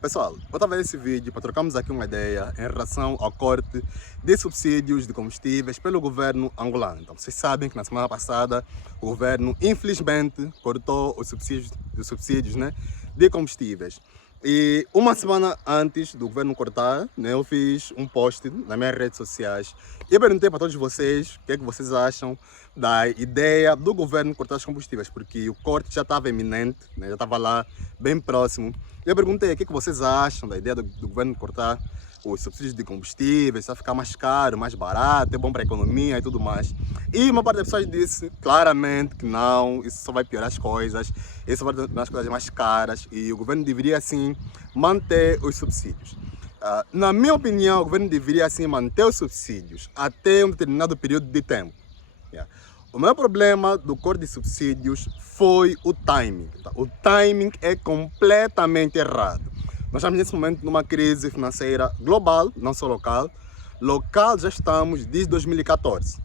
Pessoal, eu estava nesse vídeo para trocarmos aqui uma ideia em relação ao corte de subsídios de combustíveis pelo governo angolano. Então, vocês sabem que na semana passada o governo, infelizmente, cortou os subsídios, né, de combustíveis. E uma semana antes do governo cortar, né, eu fiz um post nas minhas redes sociais e eu perguntei para todos vocês o que é que vocês acham da ideia do governo cortar os combustíveis, porque o corte já estava iminente, né, já estava lá bem próximo. Eu perguntei o que vocês acham da ideia do governo cortar os subsídios de combustíveis, se vai ficar mais caro, mais barato, é bom para a economia e tudo mais. E uma parte das pessoas disse claramente que não, isso só vai piorar as coisas, isso vai tornar as coisas mais caras e o governo deveria sim manter os subsídios. Na minha opinião, o governo deveria sim manter os subsídios até um determinado período de tempo. Yeah. O meu problema do corte de subsídios foi o timing. Tá? O timing é completamente errado. Nós estamos nesse momento numa crise financeira global, não só local. Local já estamos desde 2014.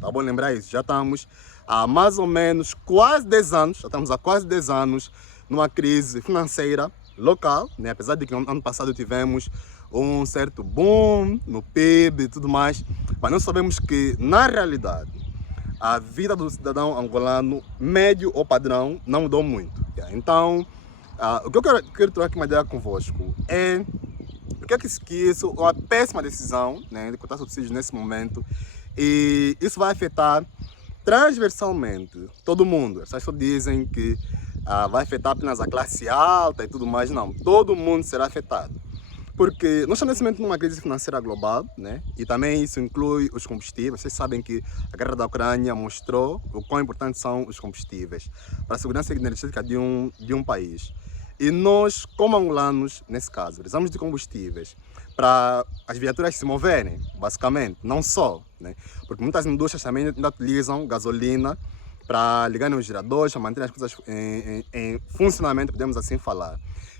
Tá bom lembrar isso? Já estamos há mais ou menos quase 10 anos, já estamos há quase 10 anos numa crise financeira local, né? Apesar de que no ano passado tivemos um certo boom no PIB e tudo mais, mas nós sabemos que na realidade a vida do cidadão angolano médio ou padrão não mudou muito. Então, o que eu quero trocar aqui uma ideia convosco é porque é que isso é uma péssima decisão, né, de cortar subsídios nesse momento, e isso vai afetar transversalmente todo mundo. As pessoas dizem que vai afetar apenas a classe alta e tudo mais. Não, todo mundo será afetado. Porque nós estamos nesse momento numa crise financeira global, né? E também isso inclui os combustíveis. Vocês sabem que a guerra da Ucrânia mostrou o quão importantes são os combustíveis para a segurança energética de um país. E nós, como angolanos, nesse caso, precisamos de combustíveis para as viaturas se moverem, basicamente, não só, né? Porque muitas indústrias também ainda utilizam gasolina para ligar nos geradores, para manter as coisas em funcionamento, podemos assim falar.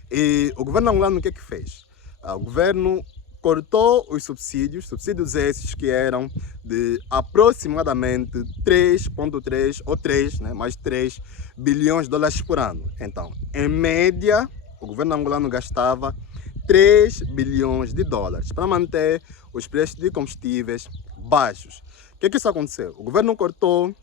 E o governo angolano o que é que fez? O governo cortou os subsídios esses que eram de aproximadamente 3,3 ou 3, né, mais 3 bilhões de dólares por ano. Então, em média, o governo angolano gastava 3 bilhões de dólares para manter os preços de combustíveis baixos. O que é que isso aconteceu? O governo cortou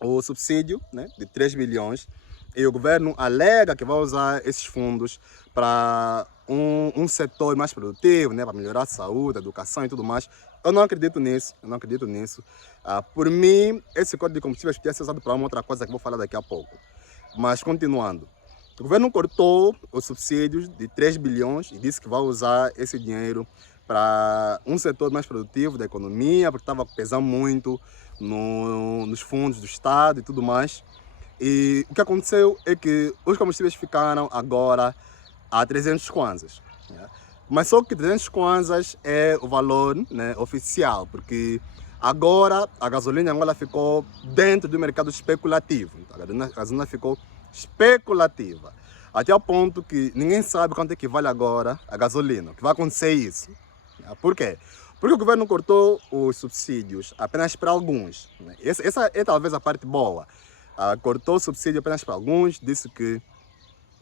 o subsídio, né, de 3 bilhões e o governo alega que vai usar esses fundos para um setor mais produtivo, né, para melhorar a saúde, a educação e tudo mais. Eu não acredito nisso, eu não acredito nisso. Por mim, esse corte de combustíveis podia ser usado para uma outra coisa que vou falar daqui a pouco. Mas continuando, o governo cortou os subsídios de 3 bilhões e disse que vai usar esse dinheiro para um setor mais produtivo da economia, porque estava pesando muito nos fundos do Estado e tudo mais. E o que aconteceu é que os combustíveis ficaram agora a 300 kwanzas. Né? Mas só que 300 kwanzas é o valor, né, oficial, porque agora a gasolina em Angola ficou dentro do mercado especulativo. Então, a gasolina ficou especulativa. Até o ponto que ninguém sabe quanto é que vale agora a gasolina. Que vai acontecer isso. Por quê? Porque o governo cortou os subsídios apenas para alguns. Né? Essa é talvez a parte boa. Cortou o subsídio apenas para alguns, disse que,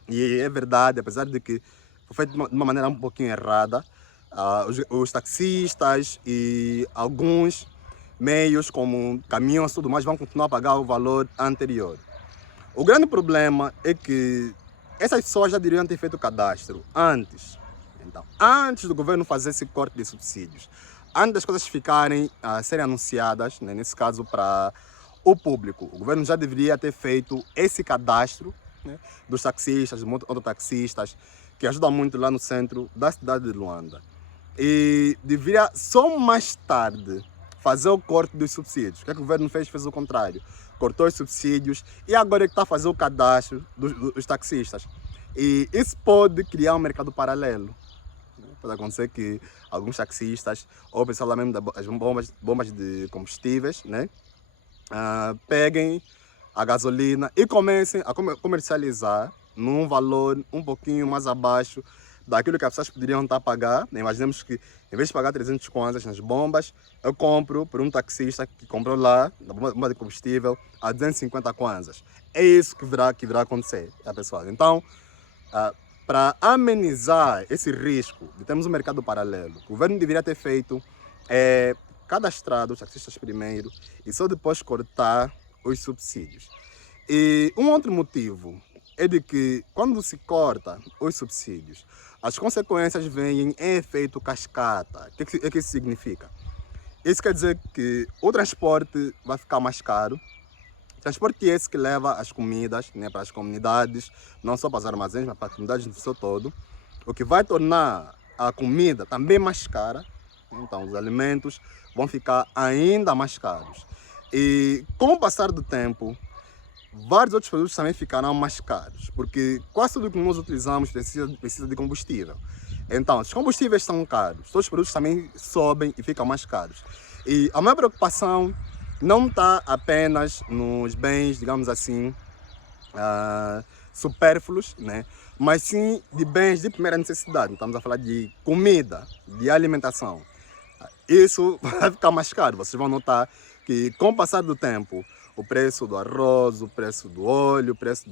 e é verdade, apesar de que foi feito de uma maneira um pouquinho errada, os taxistas e alguns meios como caminhões e tudo mais vão continuar a pagar o valor anterior. O grande problema é que essas pessoas já deveriam ter feito o cadastro antes. Então, antes do governo fazer esse corte de subsídios, antes das coisas ficarem a serem anunciadas, né, nesse caso para o público, o governo já deveria ter feito esse cadastro, né, dos taxistas, dos mototaxistas, que ajuda muito lá no centro da cidade de Luanda. E deveria só mais tarde fazer o corte dos subsídios. O que o governo fez? Fez o contrário. Cortou os subsídios e agora é que está a fazer o cadastro dos taxistas. E isso pode criar um mercado paralelo. Pode acontecer que alguns taxistas, ou o pessoal lá mesmo das bombas de combustíveis, né, peguem a gasolina e comecem a comercializar num valor um pouquinho mais abaixo daquilo que as pessoas poderiam estar a pagar. Imaginemos que, em vez de pagar 300 kwanzas nas bombas, eu compro por um taxista que comprou lá, na bomba de combustível, a 250 kwanzas. É isso que virá acontecer, pessoal. Então, para amenizar esse risco de termos um mercado paralelo, o governo deveria ter feito cadastrado os taxistas primeiro e só depois cortar os subsídios. E um outro motivo é de que quando se corta os subsídios, as consequências vêm em efeito cascata. O que isso significa? Isso quer dizer que o transporte vai ficar mais caro. Transporte esse que leva as comidas, né, para as comunidades, não só para os armazéns, mas para as comunidades no seu todo, o que vai tornar a comida também mais cara. Então os alimentos vão ficar ainda mais caros. E com o passar do tempo, vários outros produtos também ficarão mais caros, porque quase tudo que nós utilizamos precisa de combustível. Então, os combustíveis são caros, todos os produtos também sobem e ficam mais caros. E a minha preocupação não está apenas nos bens, digamos assim, supérfluos, né? Mas sim de bens de primeira necessidade. Estamos a falar de comida, de alimentação. Isso vai ficar mais caro. Vocês vão notar que com o passar do tempo, o preço do arroz, o preço do óleo, o preço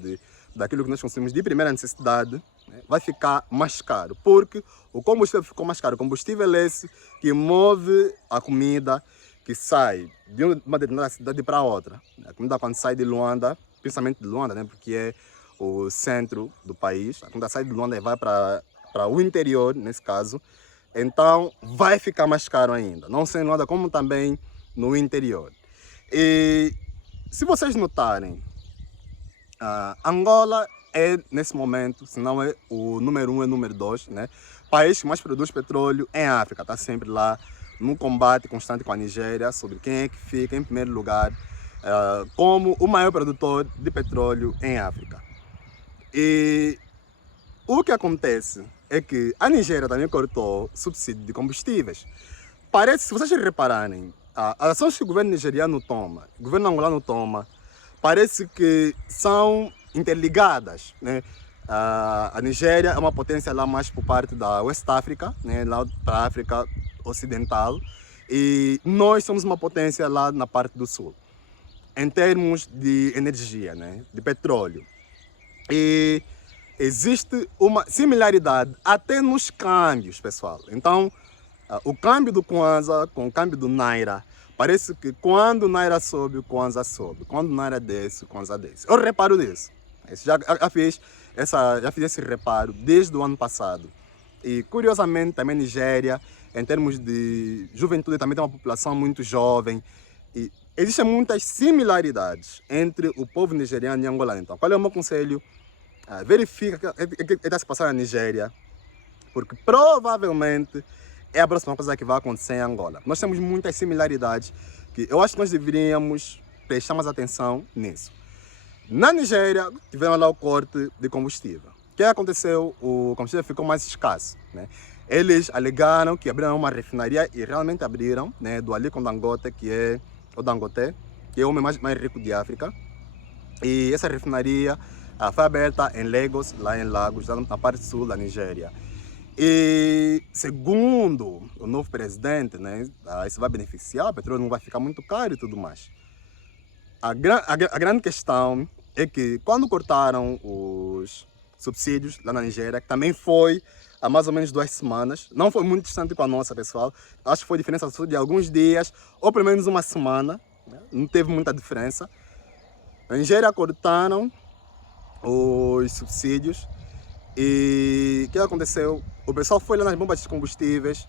daquilo que nós consumimos de primeira necessidade, né, vai ficar mais caro, porque o combustível ficou mais caro. O combustível é esse que move a comida que sai de uma determinada cidade para outra. A comida quando sai de Luanda, principalmente de Luanda, né, porque é o centro do país, a comida sai de Luanda e vai para o interior, nesse caso, então vai ficar mais caro ainda, não só em Luanda como também no interior. E se vocês notarem, Angola é, nesse momento, se não é o número 1, é o número 2, né? País que mais produz petróleo em África, está sempre lá, num combate constante com a Nigéria, sobre quem é que fica em primeiro lugar, como o maior produtor de petróleo em África. E o que acontece é que a Nigéria também cortou subsídio de combustíveis. Parece, se vocês repararem, as ações que o governo nigeriano toma, o governo angolano toma, parece que são interligadas, né? A Nigéria é uma potência lá mais por parte da West Africa, né? Lá para a África Ocidental, e nós somos uma potência lá na parte do Sul, em termos de energia, né? De petróleo. E existe uma similaridade até nos câmbios, pessoal. Então, o câmbio do Kwanza com o câmbio do Naira, parece que quando o Naira sobe, o Kwanza sobe. Quando o Naira desce, o Kwanza desce. Eu reparo nisso. Já fiz esse reparo desde o ano passado. E, curiosamente, também Nigéria, em termos de juventude, também tem uma população muito jovem. E existem muitas similaridades entre o povo nigeriano e angolano. Então, qual é o meu conselho? Verifica o que está se passando na Nigéria, porque provavelmente é a próxima coisa que vai acontecer em Angola. Nós temos muitas similaridades que eu acho que nós deveríamos prestar mais atenção nisso. Na Nigéria, tiveram lá o corte de combustível. O que aconteceu? O combustível ficou mais escasso, né? Eles alegaram que abriram uma refinaria e realmente abriram, né, do Aliko Dangote, que é o homem mais rico de África. E essa refinaria foi aberta em Lagos, lá em Lagos, na parte sul da Nigéria. E segundo o novo presidente, né, isso vai beneficiar, o petróleo não vai ficar muito caro e tudo mais. A grande questão é que quando cortaram os subsídios lá na Nigéria, que também foi há mais ou menos 2 semanas, não foi muito distante com a nossa, pessoal, acho que foi diferença só de alguns dias, ou pelo menos uma semana, né? Não teve muita diferença. Na Nigéria cortaram os subsídios e o que aconteceu? O pessoal foi lá nas bombas de combustíveis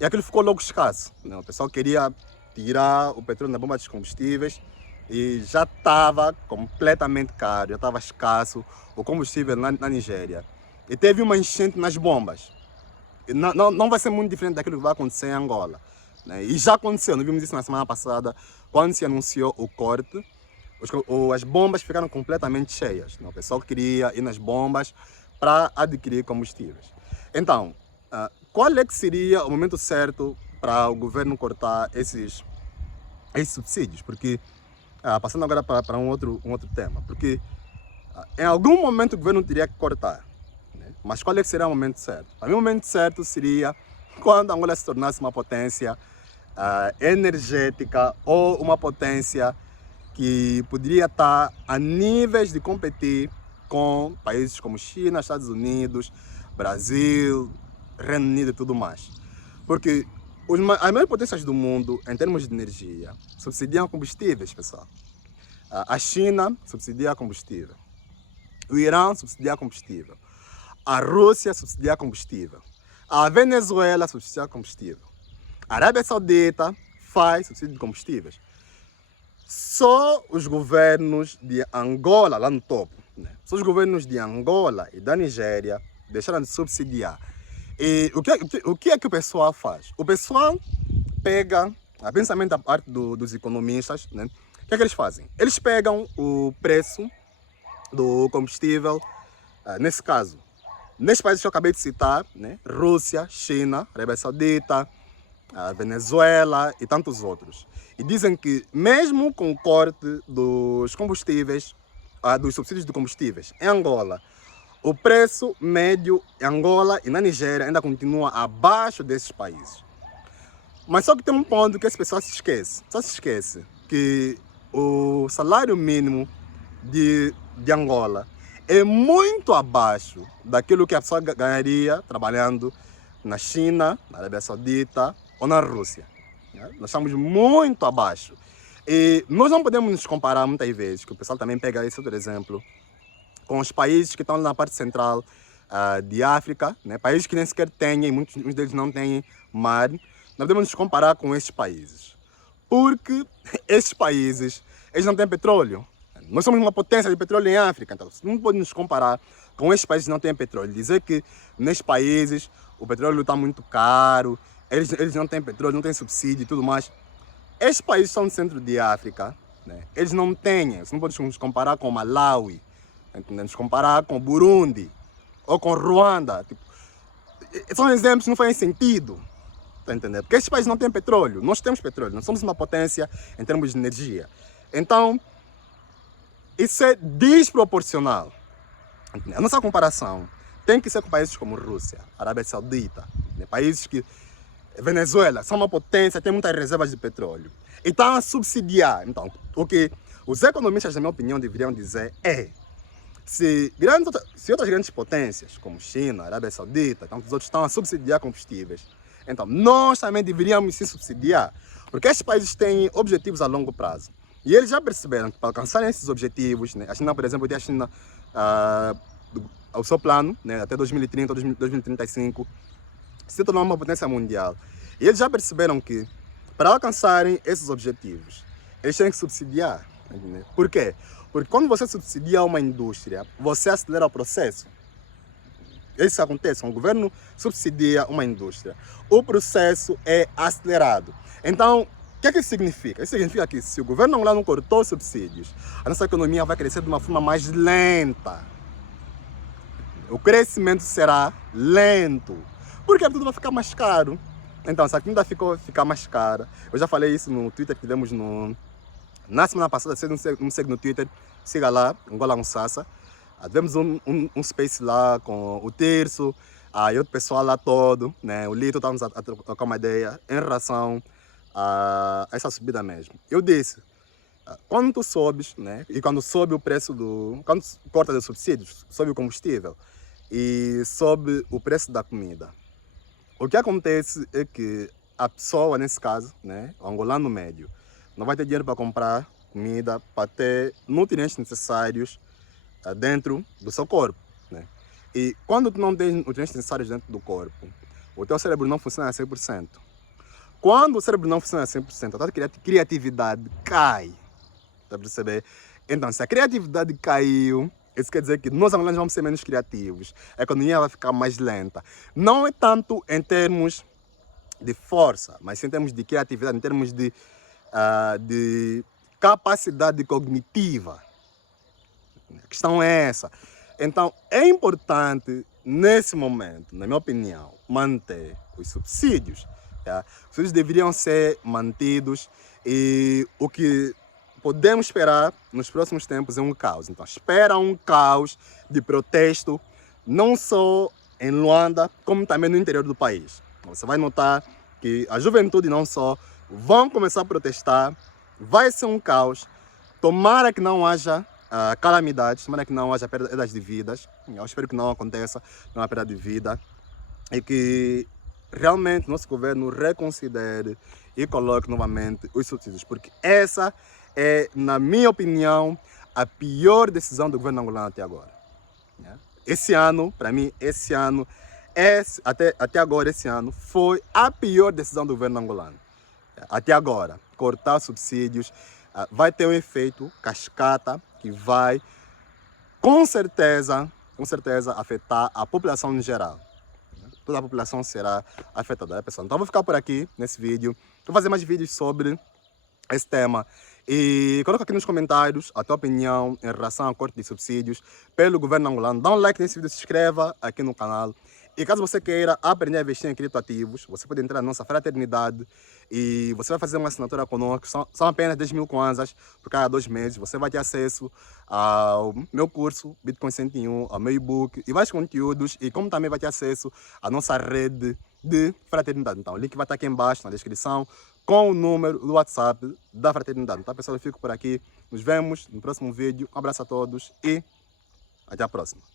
e aquilo ficou logo escasso, né? O pessoal queria tirar o petróleo das bombas de combustíveis e já estava completamente caro, já estava escasso o combustível na Nigéria. E teve uma enchente nas bombas. E não vai ser muito diferente daquilo que vai acontecer em Angola, né? E já aconteceu, nós vimos isso na semana passada, quando se anunciou o corte. As bombas ficaram completamente cheias, né? O pessoal queria ir nas bombas para adquirir combustíveis. Então, qual é que seria o momento certo para o governo cortar esses subsídios? Porque, passando agora para um outro tema, porque em algum momento o governo teria que cortar, né? Mas qual é que seria o momento certo? Para mim, o momento certo seria quando a Angola se tornasse uma potência energética ou uma potência que poderia estar a níveis de competir com países como China, Estados Unidos, Brasil, Reino Unido e tudo mais. Porque as maiores potências do mundo, em termos de energia, subsidiam combustíveis, pessoal. A China subsidia combustível. O Irã subsidia combustível. A Rússia subsidia combustível. A Venezuela subsidia combustível. A Arábia Saudita faz subsídio de combustíveis. Só os governos de Angola, lá no topo, né? Só os governos de Angola e da Nigéria deixaram de subsidiar. E o que é que o pessoal faz? O pessoal pega, principalmente a parte dos economistas, né? O que é que eles fazem? Eles pegam o preço do combustível, nesse caso, nesses países que eu acabei de citar, né? Rússia, China, Arábia Saudita, Venezuela e tantos outros. E dizem que mesmo com o corte dos combustíveis, dos subsídios de combustíveis em Angola, o preço médio em Angola e na Nigéria ainda continua abaixo desses países. Mas só que tem um ponto que esse pessoal se esquece. Só se esquece que o salário mínimo de Angola é muito abaixo daquilo que a pessoa ganharia trabalhando na China, na Arábia Saudita ou na Rússia. Nós estamos muito abaixo. E nós não podemos nos comparar muitas vezes, que o pessoal também pega esse outro exemplo, com os países que estão na parte central de África, né? Países que nem sequer têm, muitos deles não têm mar. Nós podemos nos comparar com esses países. Porque esses países, eles não têm petróleo. Nós somos uma potência de petróleo em África, então não podemos nos comparar com esses países que não têm petróleo. Dizer que nesses países o petróleo está muito caro, eles não têm petróleo, não têm subsídio e tudo mais. Esses países são no centro de África, né? Eles não têm, você não pode nos comparar com Malawi, nos comparar com Burundi ou com Ruanda. Tipo, são exemplos que não fazem sentido. Tá entendendo? Porque esses países não têm petróleo, nós temos petróleo, nós somos uma potência em termos de energia. Então, isso é desproporcional. A nossa comparação tem que ser com países como Rússia, Arábia Saudita, né? Países que... Venezuela, são uma potência, tem muitas reservas de petróleo. E estão a subsidiar. Então, o que os economistas, na minha opinião, deveriam dizer é: se outras grandes potências, como China, Arábia Saudita, tantos outros, estão a subsidiar combustíveis, então nós também deveríamos se subsidiar. Porque estes países têm objetivos a longo prazo. E eles já perceberam que para alcançarem esses objetivos, né, a China, por exemplo, tem a China, o seu plano, né, até 2030 ou 2035, se tornar uma potência mundial. E eles já perceberam que para alcançarem esses objetivos, eles têm que subsidiar. Entendeu? Por quê? Porque quando você subsidia uma indústria, você acelera o processo. Isso acontece, quando o governo subsidia uma indústria, o processo é acelerado. Então, o que é que isso significa? Isso significa que se o governo angolano não cortou subsídios, a nossa economia vai crescer de uma forma mais lenta. O crescimento será lento. Porque tudo vai ficar mais caro. Então, se a comida ficar mais cara, eu já falei isso no Twitter que tivemos na semana passada. Se você não segue no Twitter, siga lá, Angola Mussassa. Tivemos um space lá com o Terço e outro pessoal lá todo, né? O Lito, estávamos a trocar uma ideia em relação a essa subida mesmo. Eu disse, quando tu sobes, né? E quando sobe o preço quando corta os subsídios, sobe o combustível e sobe o preço da comida. O que acontece é que a pessoa, nesse caso, né, o angolano médio, não vai ter dinheiro para comprar comida, para ter nutrientes necessários dentro do seu corpo, né? E quando tu não tem nutrientes necessários dentro do corpo, o teu cérebro não funciona a 100%. Quando o cérebro não funciona a 100%, a tua criatividade cai. Tá perceber? Então, se a criatividade caiu, isso quer dizer que nós angolanos vamos ser menos criativos, a economia vai ficar mais lenta. Não é tanto em termos de força, mas sim em termos de criatividade, em termos de capacidade cognitiva. A questão é essa. Então, é importante, nesse momento, na minha opinião, manter os subsídios. Tá? Os subsídios deveriam ser mantidos e o que podemos esperar nos próximos tempos é um caos. Então, espera um caos de protesto, não só em Luanda, como também no interior do país. Você vai notar que a juventude não só vão começar a protestar, vai ser um caos. Tomara que não haja calamidades, de maneira que não haja perdas de vidas. Eu espero que não aconteça uma perda de vida e que realmente nosso governo reconsidere e coloque novamente os subsídios, porque essa é, na minha opinião, a pior decisão do governo angolano até agora. Esse ano, para mim, até agora, esse ano, foi a pior decisão do governo angolano. Até agora, cortar subsídios vai ter um efeito cascata que vai, com certeza, afetar a população em geral. Toda a população será afetada. Pessoal, então vou ficar por aqui nesse vídeo. Vou fazer mais vídeos sobre esse tema. E coloca aqui nos comentários a tua opinião em relação ao corte de subsídios pelo governo angolano. Dá um like nesse vídeo, se inscreva aqui no canal. E caso você queira aprender a investir em criptoativos, você pode entrar na nossa fraternidade e você vai fazer uma assinatura conosco. São apenas 10 mil kwanzas por cada 2 meses. Você vai ter acesso ao meu curso Bitcoin 101, ao meu e-book e vários conteúdos. E como também vai ter acesso à nossa rede de fraternidade. Então, o link vai estar aqui embaixo na descrição com o número do WhatsApp da fraternidade. Então, pessoal, eu fico por aqui. Nos vemos no próximo vídeo. Um abraço a todos e até a próxima.